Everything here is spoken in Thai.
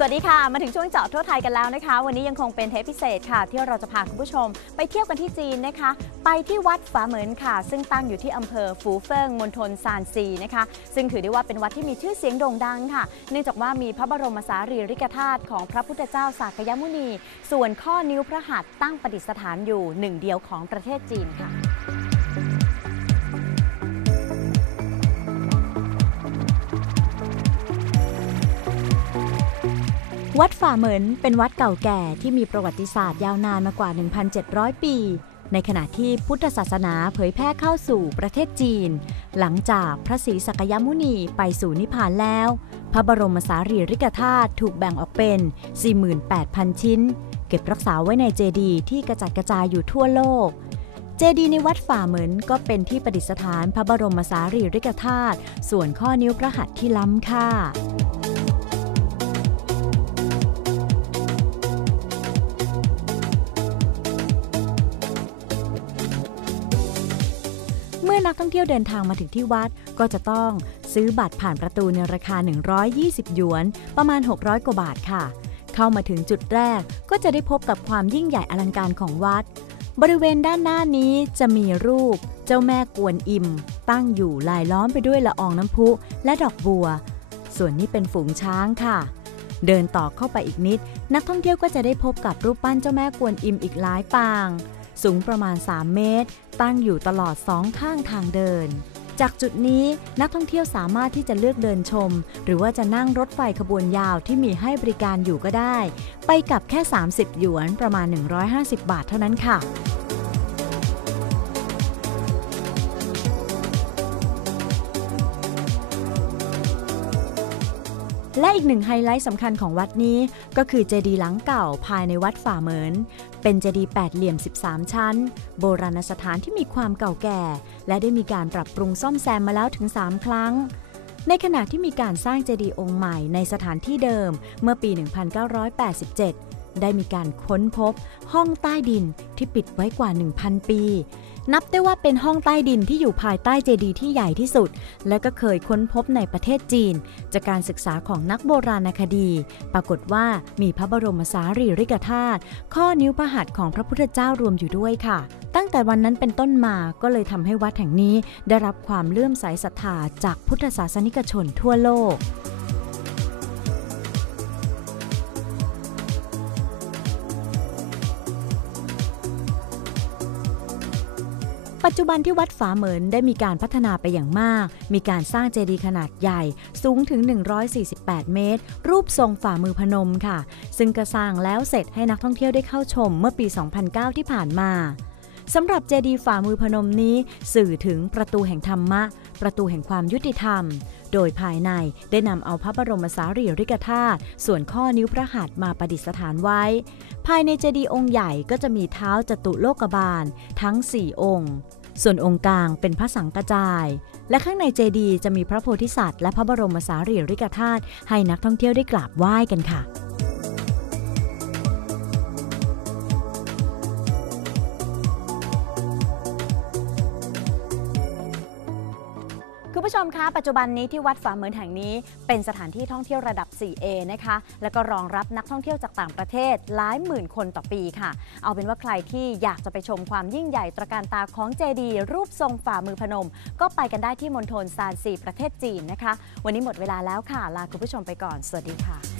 สวัสดีค่ะ มาถึงช่วงเจาะทั่วไทยกันแล้วนะคะ วันนี้ยังคงเป็นเทปพิเศษค่ะ ที่เราจะพาคุณผู้ชม ไปเที่ยวกันที่จีนนะคะ ไปที่วัดฝาเหมินค่ะ ซึ่งตั้งอยู่ที่อำเภอฟูเฟิงมณฑลซานซีนะคะ ซึ่งถือได้ว่าเป็นวัดที่มีชื่อเสียงโด่งดังค่ะ เนื่องจากว่ามีพระบรมสารีริกธาตุของพระพุทธเจ้าสากยมุนี ส่วนข้อนิ้วพระหัตถ์ตั้งประดิษฐานอยู่หนึ่งเดียวของประเทศจีนค่ะ วัดฝ่าเหมินเป็นวัดเก่าแก่ที่มีประวัติศาสตร์ยาวนานมากว่า 1,700 ปี ในขณะที่พุทธศาสนาเผยแพร่เข้าสู่ประเทศจีน หลังจากพระศรีสักยมุนีไปสู่นิพพานแล้ว พระบรมสารีริกธาตุถูกแบ่งออกเป็น 48,000 ชิ้น เก็บรักษาไว้ในเจดีย์ที่กระจัดกระจายอยู่ทั่วโลกเจดีย์ในวัดฝ่าเหมินก็เป็นที่ประดิษฐานพระบรมสารีริกธาตุ ส่วนข้อนิ้วพระหัตถ์ที่ล้ำค่า นักท่องเที่ยวเดินทางมาถึงที่วัด ก็จะต้องซื้อบัตรผ่านประตูในราคา 120 หยวน ประมาณ 600 กว่าบาทค่ะ เข้ามาถึงจุดแรกก็จะได้พบกับความยิ่งใหญ่อลังการของวัด บริเวณด้านหน้านี้จะมีรูป เจ้าแม่กวนอิม ตั้งอยู่ลายล้อมไปด้วยละอองน้ำพุและดอกบัว ส่วนนี้เป็นฝูงช้างค่ะเดินต่อเข้าไปอีกนิด นักท่องเที่ยวก็จะได้พบกับรูปปั้นเจ้าแม่กวนอิมอีกหลายปาง สูงประมาณ 3 เมตร ตั้งอยู่ตลอดสองข้างทางเดิน จากจุดนี้นักท่องเที่ยวสามารถที่จะเลือกเดินชม หรือว่าจะนั่งรถไฟขบวนยาวที่มีให้บริการอยู่ก็ได้ ไปกับแค่ 30 หยวนประมาณ 150 บาทเท่านั้นค่ะ และอีกหนึ่งไฮไลท์สำคัญของวัดนี้ก็คือเจดีย์หลังเก่าภายในวัดฝ่าเหมินเป็นเจดีย์แปดเหลี่ยม 13 ชั้น โบราณสถานที่มีความเก่าแก่ และได้มีการปรับปรุงซ่อมแซมมาแล้วถึง 3 ครั้ง ในขณะที่มีการสร้างเจดีย์องค์ใหม่ในสถานที่เดิมเมื่อปี 1987 ได้มีการค้นพบห้องใต้ดินที่ปิดไว้กว่า 1,000 ปี นับได้ว่าเป็นห้องใต้ดินที่อยู่ภายใต้เจดีย์ที่ใหญ่ที่สุด และก็เคยค้นพบในประเทศจีน จากการศึกษาของนักโบราณคดี ปรากฏว่ามีพระบรมสารีริกธาตุข้อนิ้วพระหัตถ์ของพระพุทธเจ้ารวมอยู่ด้วยค่ะ ตั้งแต่วันนั้นเป็นต้นมาก็เลยทำให้วัดแห่งนี้ได้รับความเลื่อมใสศรัทธาจากพุทธศาสนิกชนทั่วโลก ปัจจุบันที่วัดฝาเหมินได้มีการพัฒนาไปอย่างมาก มีการสร้างเจดีย์ขนาดใหญ่สูงถึง 148 เมตร รูปทรงฝ่ามือพนมค่ะ ซึ่งก็สร้างแล้วเสร็จให้นักท่องเที่ยวได้เข้าชมเมื่อปี 2009 ที่ผ่านมาสำหรับเจดีย์ฝ่ามือพนมนี้ สื่อถึงประตูแห่งธรรมะ ประตูแห่งความยุติธรรม โดยภายในได้นำเอาพระบรมสารีริกธาตุส่วนข้อนิ้วพระหัตถ์มาประดิษฐานไว้ ภายในเจดีย์องค์ใหญ่ก็จะมีเท้าจตุโลกบาล ทั้ง 4 องค์ ส่วนองค์กลางเป็นพระสังกจาย และข้างในเจดีย์จะมีพระโพธิสัตว์และพระบรมสารีริกธาตุให้นักท่องเที่ยวได้กราบไหว้กันค่ะ คุณผู้ชมคะปัจจุบันนี้ที่วัดฝาเหมินแห่งนี้ เป็นสถานที่ท่องเที่ยวระดับ 4A นะคะ แล้วก็รองรับนักท่องเที่ยวจากต่างประเทศหลายหมื่นคนต่อปีค่ะ เอาเป็นว่าใครที่อยากจะไปชมความยิ่งใหญ่ตระการตาของเจดีรูปทรงฝ่ามือพนม ก็ไปกันได้ที่มณฑลซานซีประเทศจีนนะคะ วันนี้หมดเวลาแล้วค่ะ ลาคุณผู้ชมไปก่อน สวัสดีค่ะ